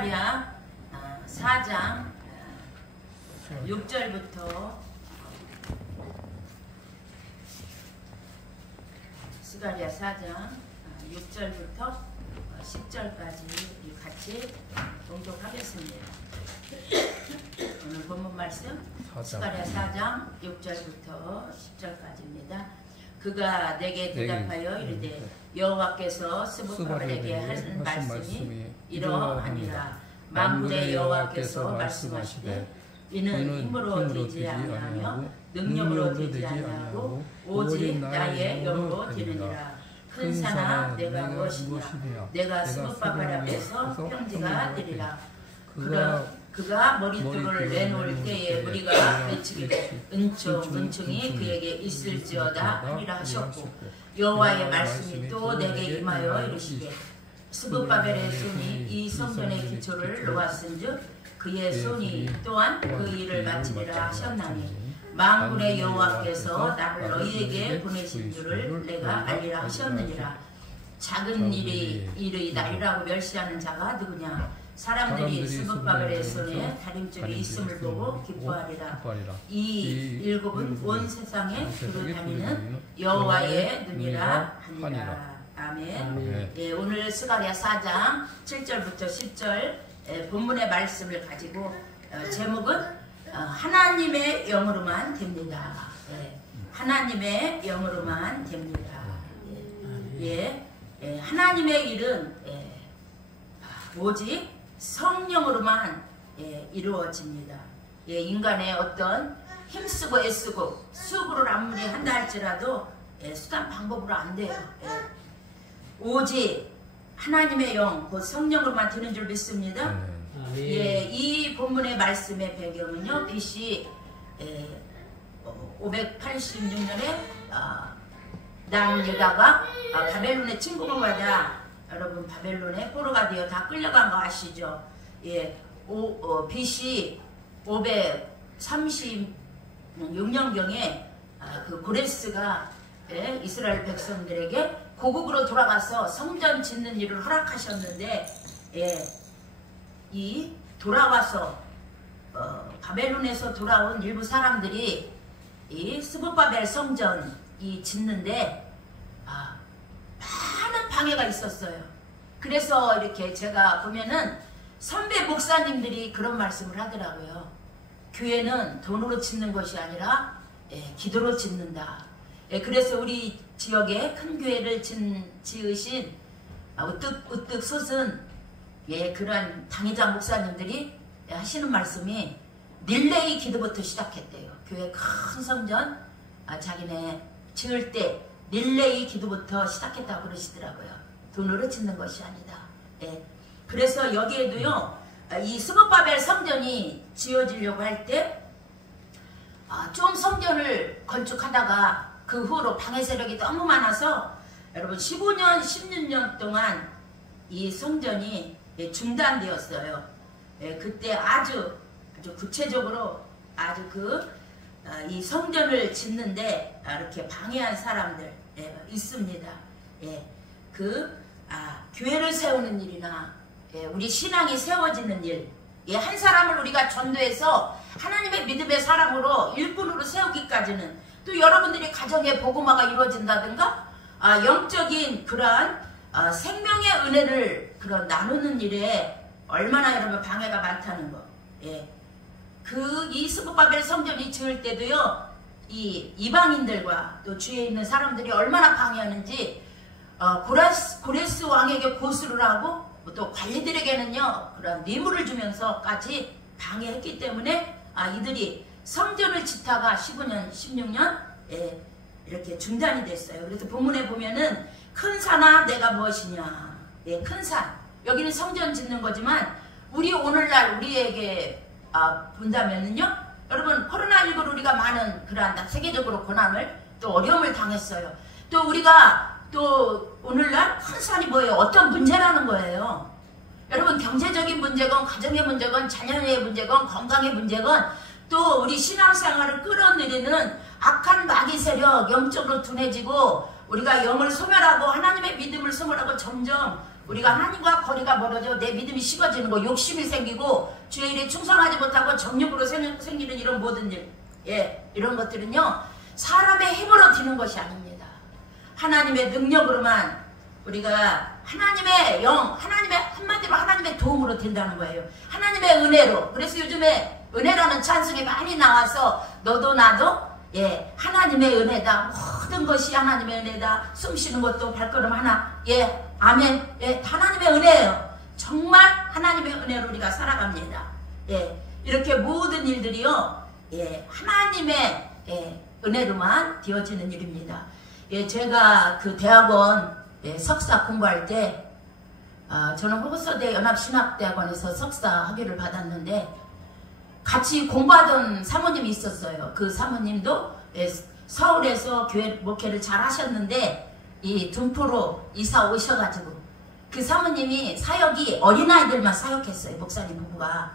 스가랴 4장 6절부터 스가랴 4장 6절부터 10절까지 같이 봉독하겠습니다. 오늘 본문 말씀 스가랴 4장 6절부터 10절까지입니다. 그가 내게 대답하여 이르되 여호와께서 스부바벨에게 하신 말씀이 이러하니라. 만군의 여호와께서 말씀하시되 이는 힘으로 되지 아니하며 능력으로 되지 아니하고 오직 나의 영으로 되느니라. 큰 산아 내가 무엇이냐. 내가 스부바벨 앞에서 평지가 되리라. 그가 머릿돌을 내놓을 때에 우리가 외치기를 은총이 그에게 있을지어다 하리라 하셨고, 여호와의 말씀이 또 내게 임하여 이르시되 스부바벨의 손이 이 성전의 기초를 놓았은즉 그의 손이 또한 그 일을 마치리라 하셨나니, 만군의 여호와께서 나를 너희에게 보내신 줄을 내가 알리라 하셨느니라. 작은 일의 날이라고 멸시하는 자가 누구냐. 사람들이 스부바벨의 손에 다림줄이 있음을 보고 기뻐하리라. 이 일곱은 온 세상에 두루 다니는 여호와의 눈이라 하니라. 아멘. 예, 오늘 스가랴 4장 7절부터 10절 본문의 말씀을 가지고 제목은 하나님의 영으로만 됩니다. 하나님의 영으로만 됩니다. 하나님의 일은 오직 성령으로만 이루어집니다. 인간의 어떤 힘쓰고 애쓰고 수고를 아무리 한다 할지라도 수단 방법으로 안 돼요. 오직 하나님의 영, 곧 성령으로만 되는 줄 믿습니다. 이 본문의 말씀의 배경은요, BC 586년에 남유다가 바벨론의 침공을 받아, 여러분 바벨론에 포로가 되어 다 끌려간 거 아시죠? BC 536년경에 그 고레스가 이스라엘 백성들에게 고국으로 돌아가서 성전 짓는 일을 허락하셨는데, 이 돌아와서 바벨론에서 돌아온 일부 사람들이 이 스부바벨 성전이 짓는데 많은 방해가 있었어요. 그래서 이렇게 제가 보면은 선배 목사님들이 그런 말씀을 하더라고요. 교회는 돈으로 짓는 것이 아니라 기도로 짓는다. 그래서 우리 지역에 큰 교회를 지으신 우뚝 솟은 그러한 당회장 목사님들이 하시는 말씀이 릴레이 기도부터 시작했대요. 교회 큰 성전 자기네 지을 때 릴레이 기도부터 시작했다고 그러시더라고요. 돈으로 짓는 것이 아니다. 그래서 여기에도요, 이 스부바벨 성전이 지어지려고 할 때 좀 성전을 건축하다가 그 후로 방해 세력이 너무 많아서 여러분 15년 16년 동안 이 성전이 중단되었어요. 그때 아주 구체적으로 이 성전을 짓는데 이렇게 방해한 사람들 있습니다. 교회를 세우는 일이나 우리 신앙이 세워지는 일, 한 사람을 우리가 전도해서 하나님의 믿음의 사람으로 일꾼으로 세우기까지는, 또 여러분들이 가정의 복음화가 이루어진다든가 영적인 그러한 생명의 은혜를 나누는 일에 얼마나 여러분 방해가 많다는 거. 이 스부바벨 성전이 지을 때도요, 이 이방인들과 또 주위에 있는 사람들이 얼마나 방해하는지 고레스 왕에게 고수를 하고 또 관리들에게는요 그런 뇌물을 주면서까지 방해했기 때문에 이들이 성전을 짓다가 15년 16년 이렇게 중단이 됐어요. 그래서 본문에 보면은 큰 산아 내가 무엇이냐. 큰 산, 여기는 성전 짓는 거지만 우리 오늘날 우리에게 본다면은요, 여러분 코로나19로 우리가 많은 그러한 세계적으로 고난을 또 어려움을 당했어요. 또 우리가 또 오늘날 큰 산이 뭐예요? 어떤 문제라는 거예요. 여러분 경제적인 문제건 가정의 문제건 자녀의 문제건 건강의 문제건 또 우리 신앙생활을 끌어내리는 악한 마귀 세력, 영적으로 둔해지고 우리가 영을 소멸하고 하나님의 믿음을 소멸하고 점점 우리가 하나님과 거리가 멀어져 내 믿음이 식어지는 거, 욕심이 생기고 주의 일에 충성하지 못하고 정욕으로 생기는 이런 모든 일, 이런 것들은요 사람의 힘으로 되는 것이 아닙니다. 하나님의 능력으로만 우리가 하나님의 하나님의 한마디로 하나님의 도움으로 된다는 거예요. 하나님의 은혜로. 그래서 요즘에 은혜라는 찬송이 많이 나와서 너도 나도 하나님의 은혜다. 모든 것이 하나님의 은혜다. 숨 쉬는 것도 발걸음 하나. 아멘. 하나님의 은혜예요. 정말 하나님의 은혜로 우리가 살아갑니다. 이렇게 모든 일들이요 하나님의 은혜로만 되어지는 일입니다. 제가 그 대학원 석사 공부할 때 저는 호서대 연합신학대학원에서 석사 학위를 받았는데 같이 공부하던 사모님이 있었어요. 그 사모님도 서울에서 교회 목회를 잘 하셨는데 이 둔포로 이사 오셔가지고 그 사모님이 사역이 어린아이들만 사역했어요. 목사님 부부가.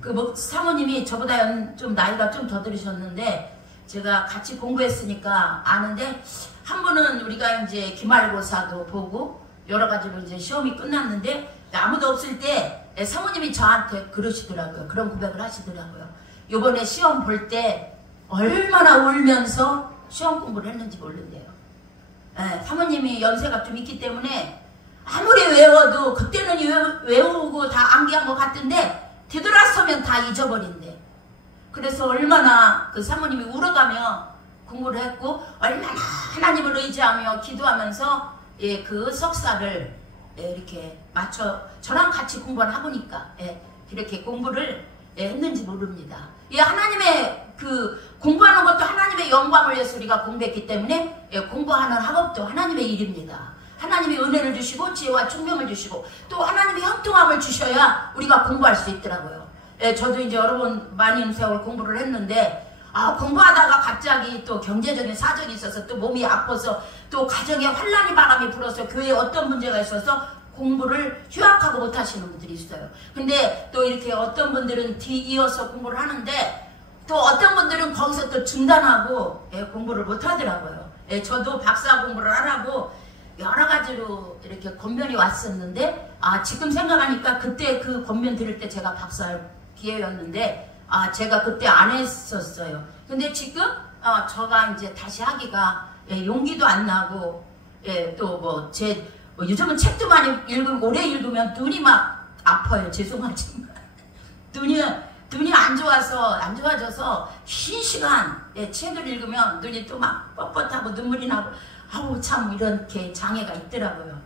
그 사모님이 저보다 좀 나이가 좀 더 들으셨는데 제가 같이 공부했으니까 아는데 한 번은 우리가 이제 기말고사도 보고 여러 가지로 이제 시험이 끝났는데 아무도 없을 때 사모님이 저한테 그러시더라고요. 그런 고백을 하시더라고요. 요번에 시험 볼 때 얼마나 울면서 시험 공부를 했는지 모른대요. 사모님이 연세가 좀 있기 때문에 아무리 외워도 그때는 외우고 다 암기한 것 같은데 되돌아서면 다 잊어버린대. 그래서 얼마나 그 사모님이 울어가며 공부를 했고 얼마나 하나님을 의지하며 기도하면서 그 석사를 이렇게 저랑 같이 공부를 하보니까 이렇게 공부를 했는지 모릅니다. 하나님의 그 공부하는 것도 하나님의 영광을 위해서 우리가 공부했기 때문에 공부하는 학업도 하나님의 일입니다. 하나님이 은혜를 주시고 지혜와 총명을 주시고 또 하나님이 형통함을 주셔야 우리가 공부할 수 있더라고요. 저도 이제 여러 번 많이 세월 공부를 했는데 공부하다가 갑자기 또 경제적인 사정이 있어서 또 몸이 아파서 또 가정에 환란이 바람이 불어서 교회에 어떤 문제가 있어서 공부를 휴학하고 못하시는 분들이 있어요. 근데 또 이렇게 어떤 분들은 뒤이어서 공부를 하는데 또 어떤 분들은 거기서 또 중단하고 공부를 못하더라고요. 저도 박사 공부를 하라고 여러 가지로 이렇게 권면이 왔었는데 지금 생각하니까 그때 그 권면 들을 때 제가 박사 기회였는데 제가 그때 안 했었어요. 근데 지금 저가 이제 다시 하기가 용기도 안 나고 또 요즘은 책도 많이 읽고 오래 읽으면 눈이 막 아파요. 죄송하지만 눈이 안 좋아져서 긴 시간 책을 읽으면 눈이 또 막 뻣뻣하고 눈물이 나고 아우 참 이렇게 장애가 있더라고요.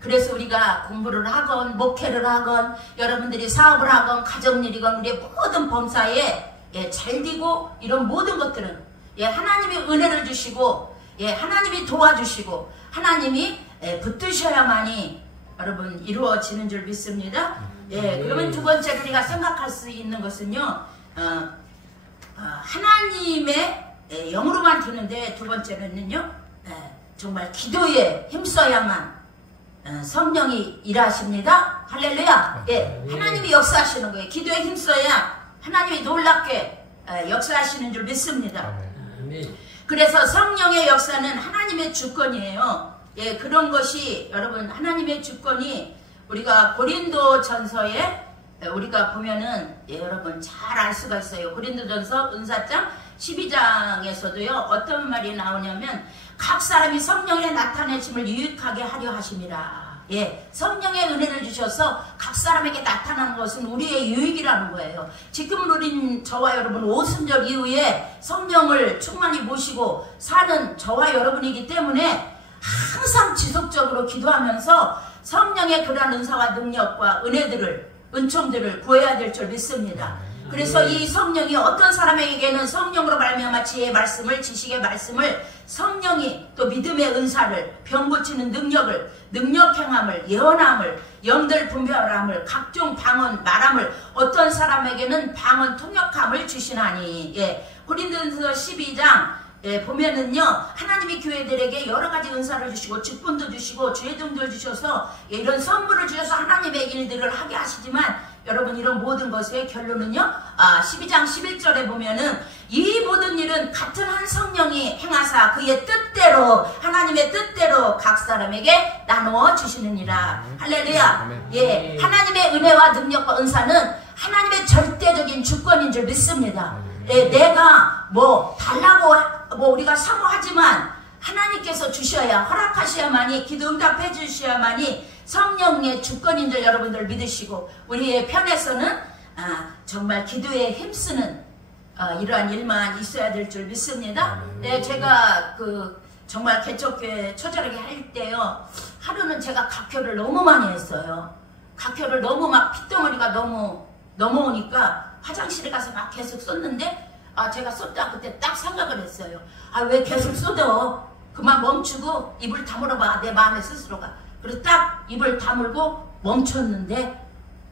그래서 우리가 공부를 하건 목회를 하건 여러분들이 사업을 하건 가정일이건 우리의 모든 범사에 잘 되고 이런 모든 것들은 하나님이 은혜를 주시고 하나님이 도와주시고 하나님이 붙드셔야만이 여러분 이루어지는 줄 믿습니다. 그러면 두 번째로 우리가 생각할 수 있는 것은요 하나님의 영으로만 되는데 두 번째는요 정말 기도에 힘써야만 성령이 일하십니다. 할렐루야. 하나님이 역사하시는 거예요. 기도에 힘써야 하나님이 놀랍게 역사하시는 줄 믿습니다. 그래서 성령의 역사는 하나님의 주권이에요. 그런 것이 여러분 하나님의 주권이 우리가 고린도전서에 우리가 보면은 여러분 잘 알 수가 있어요. 고린도전서 은사장 12장에서도요 어떤 말이 나오냐면 각 사람이 성령의 나타내심을 유익하게 하려 하심이라. 성령의 은혜를 주셔서 각 사람에게 나타나는 것은 우리의 유익이라는 거예요. 지금 우린 저와 여러분 오순절 이후에 성령을 충만히 모시고 사는 저와 여러분이기 때문에 항상 지속적으로 기도하면서 성령의 그러한 은사와 능력과 은총들을 구해야 될 줄 믿습니다. 그래서 이 성령이 어떤 사람에게는 성령으로 말미암아 지혜의 말씀을 지식의 말씀을 성령이 또 믿음의 은사를 병 고치는 능력 행함을 예언함을 영들 분별함을 각종 방언 말함을 어떤 사람에게는 방언 통역함을 주시나니 고린도전서 12장 보면은요, 하나님이 교회들에게 여러 가지 은사를 주시고 직분도 주시고 주의등들 주셔서 이런 선물을 주셔서 하나님의 일들을 하게 하시지만, 여러분 이런 모든 것의 결론은요, 12장 11절에 보면은 이 모든 일은 같은 한 성령이 행하사 그의 뜻대로, 하나님의 뜻대로 각 사람에게 나누어 주시느니라. 할렐루야. 예, 하나님의 은혜와 능력과 은사는 하나님의 절대적인 주권인 줄 믿습니다. 예, 내가 뭐 달라고 뭐 우리가 사모하지만 하나님께서 주셔야, 허락하셔야만이, 기도 응답해 주셔야만이 성령의 주권인 줄 여러분들 믿으시고, 우리의 편에서는 정말 기도에 힘쓰는 이러한 일만 있어야 될 줄 믿습니다. 네, 제가 정말 개척교회 초절하게 할 때요, 하루는 제가 각효를 너무 많이 했어요. 각효를 너무 막 핏덩어리가 너무 넘어오니까 화장실에 가서 막 계속 쏟는데, 제가 쏟다 그때 딱 생각을 했어요. 왜 계속 쏟어? 그만 멈추고 입을 다물어 봐. 내 마음의 스스로가. 그래서 딱 입을 다물고 멈췄는데,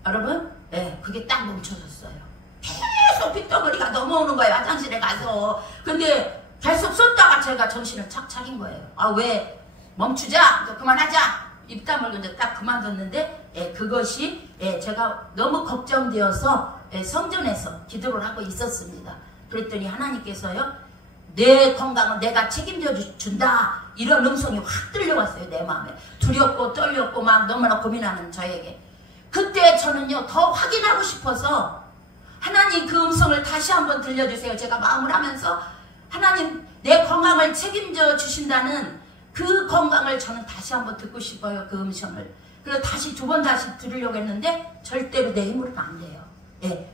여러분, 그게 딱 멈춰졌어요. 계속 핏덩어리가 넘어오는 거예요, 화장실에 가서. 근데 계속 쏟다가 제가 정신을 착 차린 거예요. 왜 멈추자, 이제 그만하자, 입 다물고 이제 딱 그만뒀는데, 그것이 제가 너무 걱정되어서 성전에서 기도를 하고 있었습니다. 그랬더니 하나님께서요, 내 건강은 내가 책임져 준다, 이런 음성이 확 들려왔어요. 내 마음에 두렵고 떨렸고 막 너무나 고민하는 저에게. 그때 저는요, 더 확인하고 싶어서, 하나님 그 음성을 다시 한번 들려주세요. 제가 마음을 하면서, 하나님 내 건강을 책임져 주신다는 그 건강을 저는 다시 한번 듣고 싶어요. 그 음성을. 그래서 다시 두 번 다시 들으려고 했는데 절대로 내 힘으로는 안 돼요.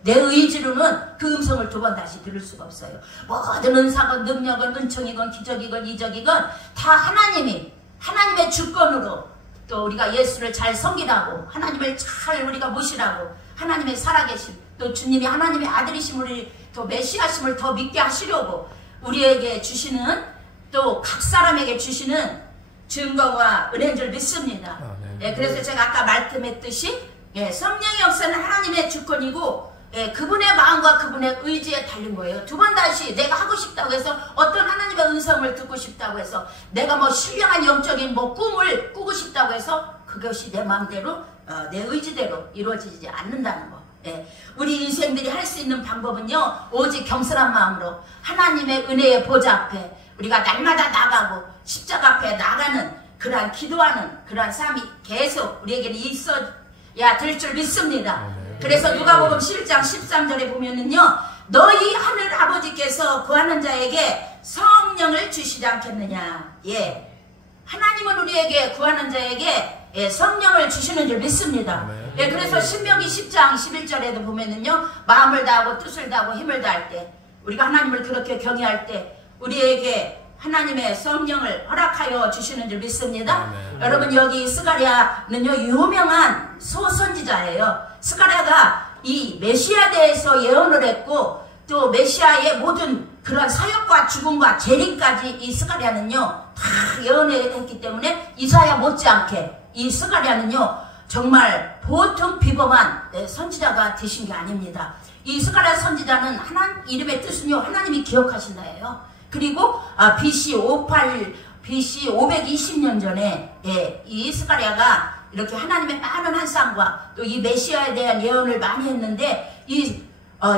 내 의지로는 그 음성을 두 번 다시 들을 수가 없어요. 모든 은사건 능력건 은총이건 기적이건 이적이건 다 하나님의 주권으로, 또 우리가 예수를 잘 섬기라고, 하나님을 잘 우리가 모시라고, 하나님의 살아계심, 또 주님이 하나님의 아들이심, 우리 또 메시아심을 더 믿게 하시려고 우리에게 주시는, 또 각 사람에게 주시는 증거와 은혜인 줄 믿습니다. 그래서 제가 아까 말씀했듯이, 성령의 역사는 하나님의 주권이고, 그분의 마음과 그분의 의지에 달린 거예요. 두 번 다시 내가 하고 싶다고 해서, 어떤 하나님의 음성을 듣고 싶다고 해서, 내가 뭐 신령한 영적인 뭐 꿈을 꾸고 싶다고 해서 그것이 내 마음대로, 내 의지대로 이루어지지 않는다는 거. 우리 인생들이 할 수 있는 방법은요, 오직 겸손한 마음으로 하나님의 은혜의 보좌 앞에 우리가 날마다 나가고 십자가 앞에 나가는 그러한 기도하는 그러한 삶이 계속 우리에게는 있어야 될 줄 믿습니다. 그래서 누가복음 11장 13절에 보면은요, 너희 하늘 아버지께서 구하는 자에게 성령을 주시지 않겠느냐. 하나님은 우리에게, 구하는 자에게 성령을 주시는 줄 믿습니다. 그래서 신명기 10장 11절에도 보면은요, 마음을 다하고 뜻을 다하고 힘을 다할 때, 우리가 하나님을 그렇게 경외할 때 우리에게 하나님의 성령을 허락하여 주시는 줄 믿습니다. 여러분, 여기 스가랴는요, 유명한 소선지자예요. 스가랴가 이 메시아에 대해서 예언을 했고, 또 메시아의 모든 그런 사역과 죽음과 재림까지 이 스가랴는요 다 예언을 했기 때문에 이사야 못지않게 이 스가랴는요 정말 보통 비범한 선지자가 되신 게 아닙니다. 이 스가랴 선지자는 하나님 이름의 뜻은요 하나님이 기억하신다예요. 그리고 BC 520년 전에 이 스가랴가 이렇게 하나님의 많은 환상과 또 이 메시아에 대한 예언을 많이 했는데, 이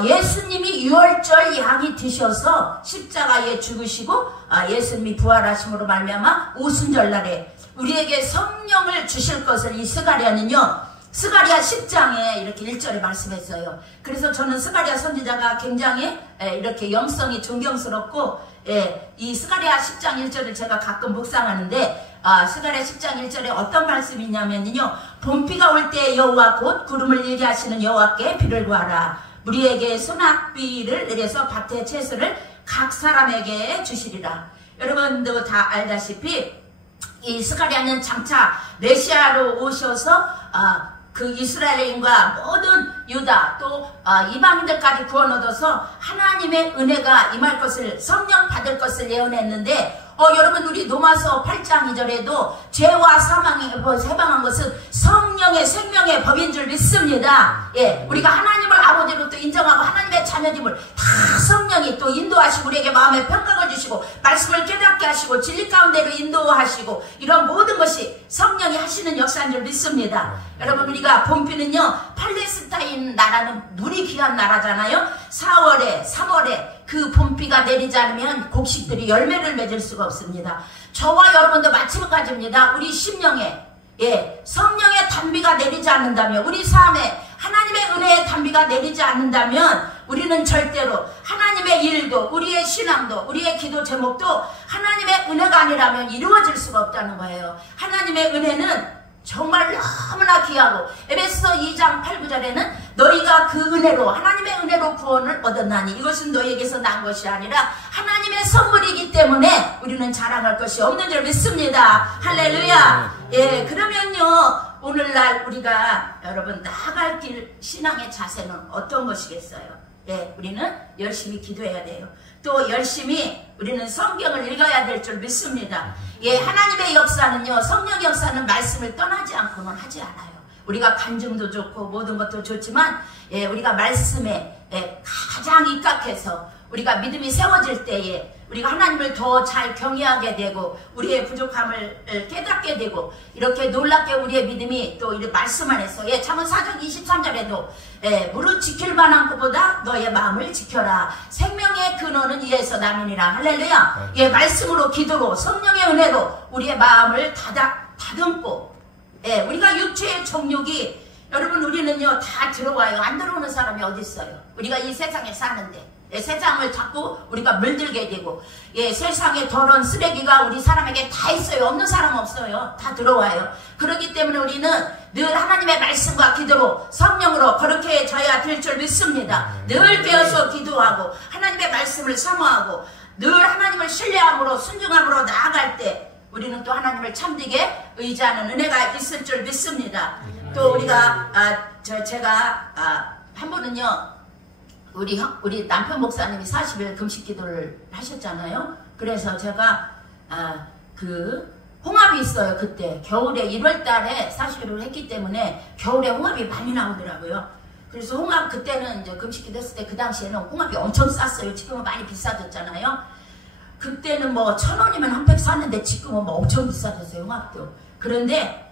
예수님이 유월절 양이 되셔서 십자가에 죽으시고 예수님이 부활하심으로 말미암아 오순절날에 우리에게 성령을 주실 것을 이 스가랴는요 스가랴 10장에 이렇게 1절에 말씀했어요. 그래서 저는 스가랴 선지자가 굉장히 이렇게 영성이 존경스럽고, 이 스가랴 10장 1절을 제가 가끔 묵상하는데, 스가랴 10장 1절에 어떤 말씀이 있냐면요, 봄비가 올 때 여호와 곧 구름을 일게 하시는 여호와께 비를 구하라. 우리에게 소낙비를 내려서 밭의 채소를 각 사람에게 주시리라. 여러분도 다 알다시피 이 스가랴는 장차 메시아로 오셔서 그 이스라엘인과 모든 유다 또 이방인들까지 구원 얻어서 하나님의 은혜가 임할 것을, 성령 받을 것을 예언했는데, 여러분 우리 로마서 8장 2절에도 죄와 사망에서 해방한 것은 성령 성령의 생명의 법인 줄 믿습니다. 예, 우리가 하나님을 아버지로 또 인정하고 하나님의 자녀님을 다 성령이 또 인도하시고 우리에게 마음의 평강을 주시고 말씀을 깨닫게 하시고 진리 가운데로 인도하시고 이런 모든 것이 성령이 하시는 역사인 줄 믿습니다. 여러분, 우리가 봄비는요, 팔레스타인 나라는 물이 귀한 나라잖아요. 4월에 3월에 그 봄비가 내리지 않으면 곡식들이 열매를 맺을 수가 없습니다. 저와 여러분도 마찬가지입니다. 우리 심령에 성령의 단비가 내리지 않는다면, 우리 삶에 하나님의 은혜의 단비가 내리지 않는다면 우리는 절대로 하나님의 일도, 우리의 신앙도, 우리의 기도 제목도 하나님의 은혜가 아니라면 이루어질 수가 없다는 거예요. 하나님의 은혜는 정말 너무나 귀하고, 에베소 2장 8, 9절에는 너희가 그 은혜로, 하나님의 은혜로 구원을 얻었나니 이것은 너희에게서 난 것이 아니라 하나님의 선물이기 때문에 우리는 자랑할 것이 없는 줄 믿습니다. 할렐루야. 예, 그러면요, 오늘날 우리가 여러분 나아갈 길 신앙의 자세는 어떤 것이겠어요? 예, 우리는 열심히 기도해야 돼요. 또 열심히 우리는 성경을 읽어야 될 줄 믿습니다. 예, 하나님의 역사는요, 성령 역사는 말씀을 떠나지 않고는 하지 않아요. 우리가 간증도 좋고 모든 것도 좋지만, 예, 우리가 말씀에 가장 입각해서 우리가 믿음이 세워질 때에 우리가 하나님을 더 잘 경외하게 되고 우리의 부족함을 깨닫게 되고 이렇게 놀랍게 우리의 믿음이 또 이 말씀 안에서, 예, 잠언 4장 23절에도 무릇 지킬 만한 것보다 너의 마음을 지켜라. 생명의 근원은 이에서 남이니라. 할렐루야. 예, 말씀으로 기도로 성령의 은혜로 우리의 마음을 다듬고, 예, 우리가 육체의 정욕이, 여러분 우리는요 다 들어와요. 안 들어오는 사람이 어디 있어요? 우리가 이 세상에 사는데, 예, 세상을 자꾸 우리가 물들게 되고, 예, 세상에 더러운 쓰레기가 우리 사람에게 다 있어요. 없는 사람 없어요. 다 들어와요. 그렇기 때문에 우리는 늘 하나님의 말씀과 기도로 성령으로 거룩해져야 될 줄 믿습니다. 늘 깨어서 기도하고 하나님의 말씀을 사모하고 늘 하나님을 신뢰함으로 순종함으로 나아갈 때 우리는 또 하나님을 참되게 의지하는 은혜가 있을 줄 믿습니다. 또 우리가 제가 한 번은요, 우리 남편 목사님이 40일 금식 기도를 하셨잖아요. 그래서 제가 그 홍합이 있어요. 그때 겨울에 1월 달에 40일을 했기 때문에 겨울에 홍합이 많이 나오더라고요. 그래서 홍합, 그때는 이제 금식 기도 했을 때 그 당시에는 홍합이 엄청 쌌어요. 지금은 많이 비싸졌잖아요. 그때는 뭐 1,000원이면 한 팩 샀는데 지금은 뭐 엄청 비싸졌어요, 홍합도. 그런데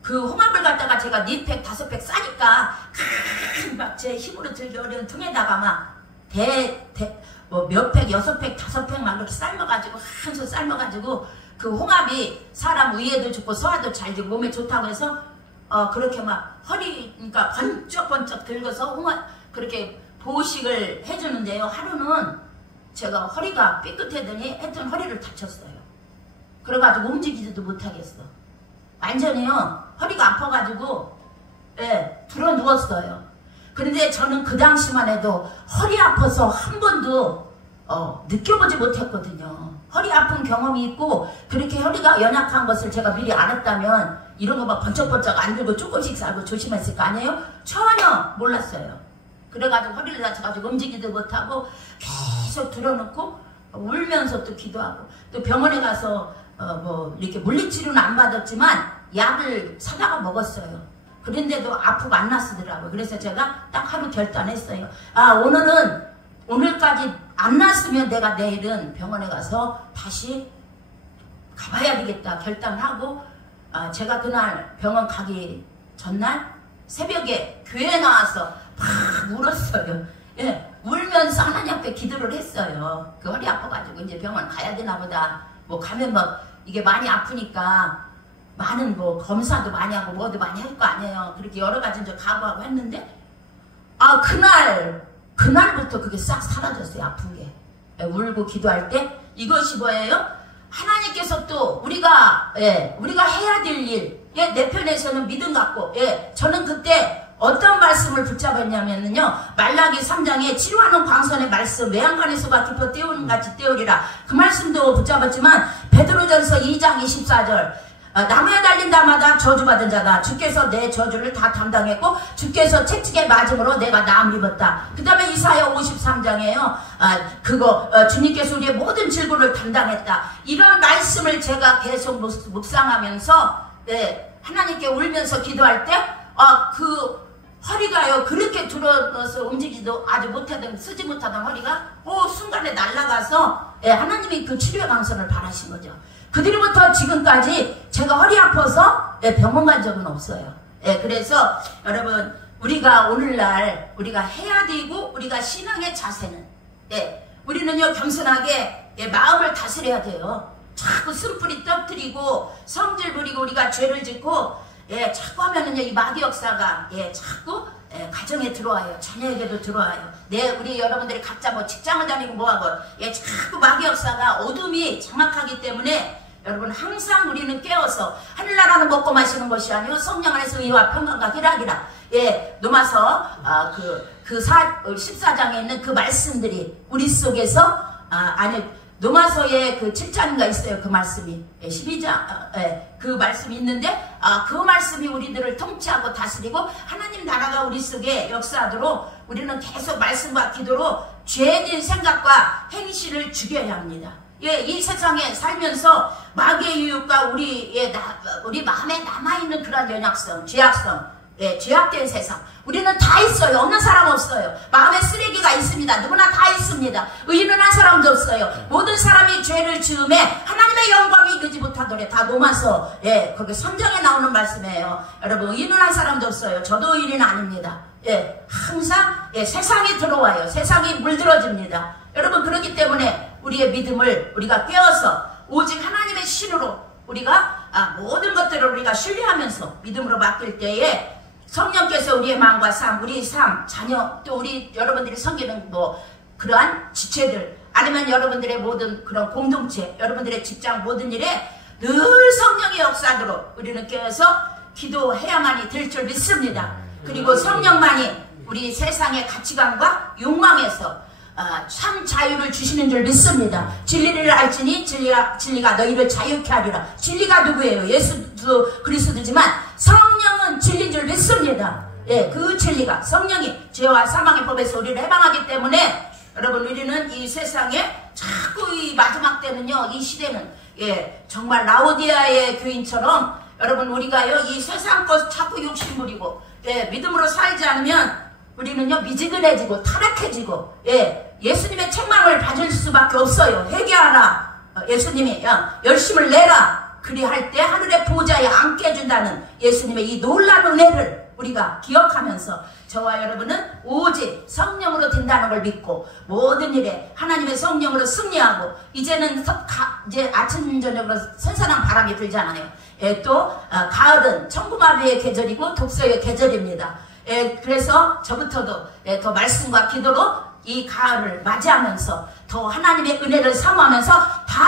그 홍합을 갖다가 제가 4팩, 5팩 싸니까 막 제 힘으로 들기 어려운 통에다가 막 몇 팩, 6팩, 5팩 막 이렇게 삶아가지고 한 손 삶아가지고 그 홍합이 사람 위에도 좋고 소화도 잘 되고 몸에 좋다고 해서 그렇게 막 그러니까 번쩍번쩍 들고서 홍합 그렇게 보식을 해주는데요. 하루는 제가 허리가 삐끗하더니 하여튼 허리를 다쳤어요. 그래가지고 움직이지도 못하겠어. 완전히요 허리가 아파가지고, 예, 들어 누웠어요. 그런데 저는 그 당시만 해도 허리 아파서 한 번도 느껴보지 못했거든요. 허리 아픈 경험이 있고 그렇게 허리가 연약한 것을 제가 미리 알았다면 이런 거 막 번쩍번쩍 안 들고 조금씩 살고 조심했을 거 아니에요? 전혀 몰랐어요. 그래가지고 허리를 다쳐가지고 움직이지도 못하고 계속 들어놓고 울면서 또 기도하고, 또 병원에 가서 뭐 이렇게 물리치료는 안 받았지만 약을 사다가 먹었어요. 그런데도 아프고 안 났으더라고요. 그래서 제가 딱 하루 결단했어요. 오늘까지 안 났으면 내가 내일은 병원에 가서 다시 가봐야 되겠다 결단하고, 제가 그날 병원 가기 전날 새벽에 교회에 나와서 막 울었어요. 예, 울면서 하나님 앞에 기도를 했어요. 그 허리 아파가지고 이제 병원 가야 되나 보다. 뭐 가면 뭐 이게 많이 아프니까 많은 뭐 검사도 많이 하고 뭐도 많이 할 거 아니에요. 그렇게 여러 가지 이제 각오하고 했는데, 그날부터 그게 싹 사라졌어요. 아픈 게. 예, 울고 기도할 때 이것이 뭐예요? 하나님께서 또 우리가 해야 될 일, 예, 내 편에서는 믿음 갖고, 예, 저는 그때 어떤 말씀을 붙잡았냐면요, 말라기 3장에 치료하는 광선의 말씀, 외양간에서가 깊어 떼우는 같이 떼우리라, 그 말씀도 붙잡았지만 베드로전서 2장 24절, 나무에 달린 자마다 저주받은 자다. 주께서 내 저주를 다 담당했고 주께서 채찍에 맞음으로 내가 나음 입었다. 그 다음에 이사야 53장에요. 주님께서 우리의 모든 질고를 담당했다. 이런 말씀을 제가 계속 묵상하면서, 네, 하나님께 울면서 기도할 때 그 허리가요 그렇게 들어서 움직이지도 아주 못하던 쓰지 못하던 허리가 순간에 날아가서 하나님이 그 치료 강선을 바라신 거죠. 그 뒤로부터 지금까지 제가 허리 아파서 병원 간 적은 없어요. 그래서 여러분 우리가 오늘날 우리가 해야 되고 우리가 신앙의 자세는 우리는요 겸손하게 마음을 다스려야 돼요. 자꾸 쓴뿌리 떠뜨리고 성질 부리고 우리가 죄를 짓고 자꾸 하면은요 이 마귀 역사가 자꾸 가정에 들어와요. 자녀에게도 들어와요. 우리 여러분들이 각자 뭐 직장을 다니고 뭐하고 자꾸 마귀 역사가 어둠이 장악하기 때문에 여러분 항상 우리는 깨어서 하늘나라는 먹고 마시는 것이 아니고 성령 안에서 의와 평강과 희락이라. 로마서 14장에 있는 그 말씀들이 우리 속에서 로마서에 그 7장인가 있어요. 그 말씀이 12장 그 말씀이 있는데 그 말씀이 우리들을 통치하고 다스리고 하나님 나라가 우리 속에 역사하도록 우리는 계속 말씀과 기도로 죄진 생각과 행실을 죽여야 합니다. 이 세상에 살면서 마귀의 유혹과 우리 마음에 남아있는 그런 연약성, 죄악성, 죄악된 세상 우리는 다 있어요. 없는 사람 없어요. 마음에 쓰레기가 있습니다. 누구나 다 있습니다. 의인은 한 사람도 없어요. 모든 사람이 죄를 지음에 하나님의 영광이 이르지 못하더래. 다 로마서 거기 선정에 나오는 말씀이에요. 여러분 의인은 한 사람도 없어요. 저도 의인은 아닙니다. 항상 세상이 들어와요. 세상이 물들어집니다. 여러분 그렇기 때문에 우리의 믿음을 우리가 깨어서 오직 하나님의 신으로 우리가 모든 것들을 우리가 신뢰하면서 믿음으로 맡길 때에 성령께서 우리의 마음과 삶, 우리 삶, 자녀, 또 우리 여러분들이 섬기는 뭐 그러한 지체들 아니면 여러분들의 모든 그런 공동체, 여러분들의 직장 모든 일에 늘 성령의 역사로 우리는 깨어서 기도해야만이 될 줄 믿습니다. 그리고 성령만이 우리 세상의 가치관과 욕망에서 참 자유를 주시는 줄 믿습니다. 진리를 알지니 진리가 너희를 자유케 하리라. 진리가 누구예요? 예수도 그리스도지만 성령은 진리인 줄 믿습니다. 그 진리가 성령이 죄와 사망의 법에서 우리를 해방하기 때문에 여러분 우리는 이 세상에 자꾸 이 마지막 때는요 이 시대는 정말 라오디아의 교인처럼 여러분 우리가요 이 세상 것 자꾸 욕심부리고 믿음으로 살지 않으면 우리는요 미지근해지고 타락해지고 예수님의 책망을 받을 수밖에 없어요. 회개하라. 예수님이 열심을 내라. 그리할 때 하늘의 보좌에 앉게 해준다는 예수님의 이 놀라운 은혜를 우리가 기억하면서 저와 여러분은 오직 성령으로 된다는 걸 믿고 모든 일에 하나님의 성령으로 승리하고 이제는 이제 아침 저녁으로 선선한 바람이 불잖아요. 또 가을은 천구마비의 계절이고 독서의 계절입니다. 그래서 저부터도 더 말씀과 기도로 이 가을을 맞이하면서 더 하나님의 은혜를 사모하면서 다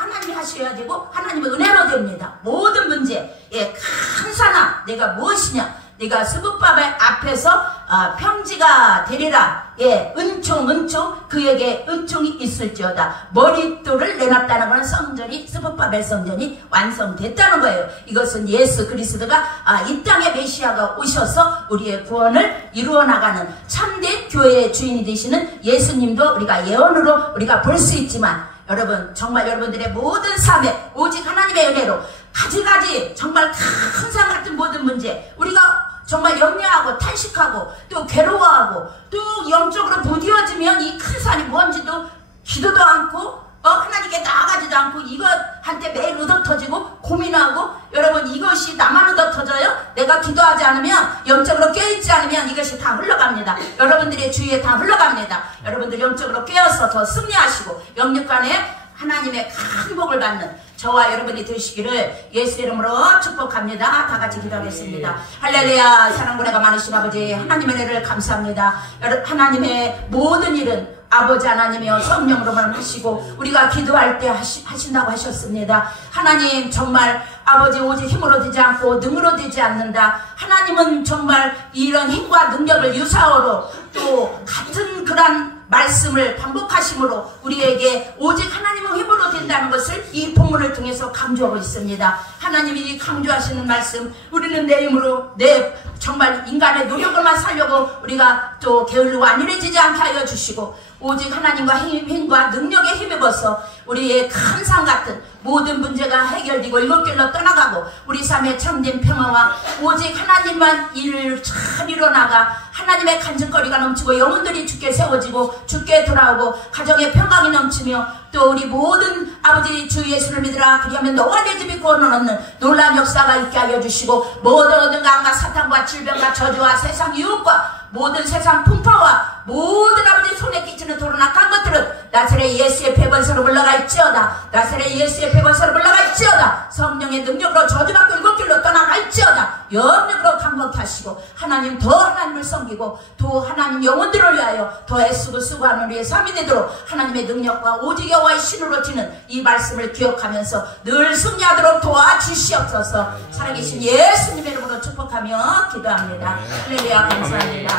하나님이 하셔야 되고 하나님의 은혜로 됩니다. 모든 문제 큰 사람 내가 무엇이냐 네가 수급밥의 앞에서 평지가 되리라. 은총 그에게 은총이 있을지어다. 머릿돌을 내놨다는 것은 성전이 수급밥의 성전이 완성됐다는 거예요. 이것은 예수 그리스도가 이 땅의 메시아가 오셔서 우리의 구원을 이루어 나가는 참된 교회의 주인이 되시는 예수님도 우리가 예언으로 우리가 볼 수 있지만 여러분 정말 여러분들의 모든 삶에 오직 하나님의 은혜로 가지가지 정말 큰 산 같은 모든 문제 우리가 정말 염려하고 탄식하고 또 괴로워하고 또 영적으로 부딪혀지면 이 큰 산이 뭔지도 기도도 않고 하나님께 나아가지도 않고 이것한테 매일 의덕터지고 고민하고 여러분 이것이 나만 의덕터져요? 내가 기도하지 않으면 영적으로 깨어있지 않으면 이것이 다 흘러갑니다. 여러분들의 주위에 다 흘러갑니다. 여러분들 영적으로 깨어서 더 승리하시고 영육간에 하나님의 큰 복을 받는 저와 여러분이 되시기를 예수 이름으로 축복합니다. 다 같이 기도하겠습니다. 할렐루야. 사랑과 은혜가 많으신 아버지 하나님의 은혜를 감사합니다. 하나님의 모든 일은 아버지 하나님이여 성령으로만 하시고 우리가 기도할 때 하신다고 하셨습니다. 하나님 정말 아버지 오직 힘으로 되지 않고 능으로 되지 않는다. 하나님은 정말 이런 힘과 능력을 유사어로 또 같은 그런 말씀을 반복하심으로 우리에게 오직 하나님의 힘으로 된다는 것을 이 본문을 통해서 강조하고 있습니다. 하나님이 강조하시는 말씀 우리는 내 힘으로 정말 인간의 노력을만 살려고 우리가 또 게을르고 안일해지지 않게 하여 주시고 오직 하나님과 힘과 능력에 힘입어서 우리의 큰 산 같은 모든 문제가 해결되고 일곱길로 떠나가고 우리 삶의 참된 평화와 오직 하나님만 일을 잘 일어나가 하나님의 간증거리가 넘치고 영혼들이 주께 세워지고 주께 돌아오고 가정의 평강이 넘치며 또 우리 모든 아버지 주 예수를 믿으라 그리하면 너와 내 집이 구원을 얻는 놀라운 역사가 있게 하여 주시고 모든 강과 사탄과 질병과 저주와 세상 유혹과 모든 세상 풍파와 모든 아버지 손에 끼치는 도로 악한 것들은 나사렛 예수의 배번서로 물러가 있지어다. 나사렛 예수의 배번서로 물러가 있지어다. 성령의 능력으로 저주받고 일곱길로 떠나가 있지어다. 영력으로 강건케 하시고 하나님 더 하나님을 섬기고 또 하나님 영혼들을 위하여 더 애쓰고 수고하는 우리의 삶이 되도록 하나님의 능력과 오직 여호와의 신으로 튀는 이 말씀을 기억하면서 늘 승리하도록 도와주시옵소서. 살아계신 예수님의 이름으로 축복하며 기도합니다. 할렐루야. 감사합니다.